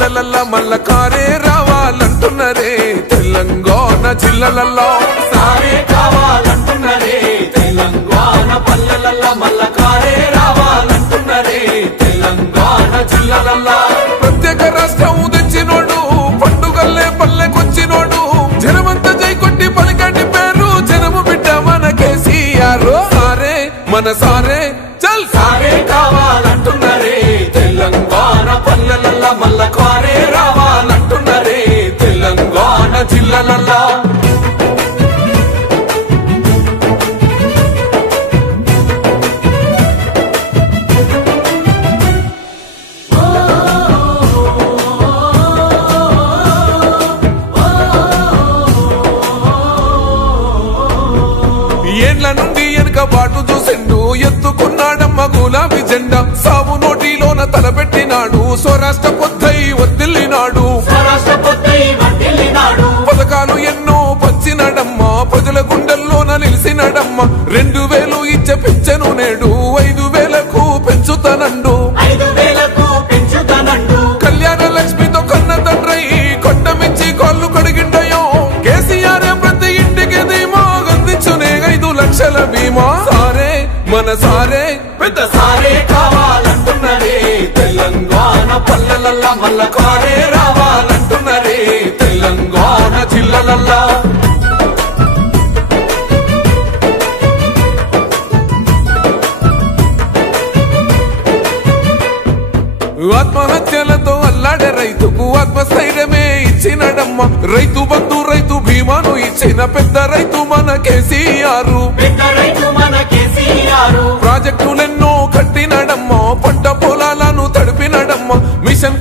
పల్లెలల్లా మల్ల కారే రావాలంటున్నరే తెలంగాణ జిల్లాలల్లో సారే కావాలంటున్నరే తెలంగాణ పల్లెలల్లా మల్ల కారే రావాలంటున్నరే తెలంగాణ జిల్లాలల్లా ప్రత్యేక రాష్ట్రం తెచ్చినోడు పండుగల్లే పల్లెకొచ్చినోడు జనమంతా జై కొట్టి పలికండి పేరు జనము బిడ్డ మన కేసీఆర్ సారే మన సారే చల్ సారే కావాలంటున్నరే తెలంగాణ పల్లెలల్లా మల్ల కారే రావాలంటున్నరే తెలంగాణ జిల్లాలల్లా ఏండ్ల నుండి వెనక బాటు చూసిండు ఎత్తుకున్నాడమ్మ గులాబీ జెండా సాగు నోటిలోన తలపెట్టినాడు స్వరాష్ట్ర పొద్దై వర్దిల్లినాడు పథకాలు ఎన్నో పంచినాడమ్మ ప్రజల గుండెల్లోన నిలిసినాడమ్మ 2000 ఇచ్చే పింఛను నేడు 5000కు పెంచుతానండు కళ్యాణ లక్ష్మితో కన్న తండ్రై కొండమించి కాళ్ళు కడిగిండయో కేసీఆర్ ప్రతి ఇంటికి ధీమా అందించునే 5 లక్షల బీమా సారే మన సారే పెద్ద సారే కావాలంటున్నరే తెలంగాణ పల్లెలల్లా మల్ల కారే రావాలంటున్నరే తెలంగాణ జిల్లాలల్లా ఆత్మహత్యలతో అల్లాడే రైతుకు ఆత్మస్థైర్యమే ఇచ్చినడమ్మ రైతు బంధు రైతు బీమాను ఇచ్చిన పెద్ద రైతు మన కేసీఆర్ ప్రాజెక్టులెన్నో కట్టినడమ్మ పంట పొలాలను తడిపినడమ్మ మిషన్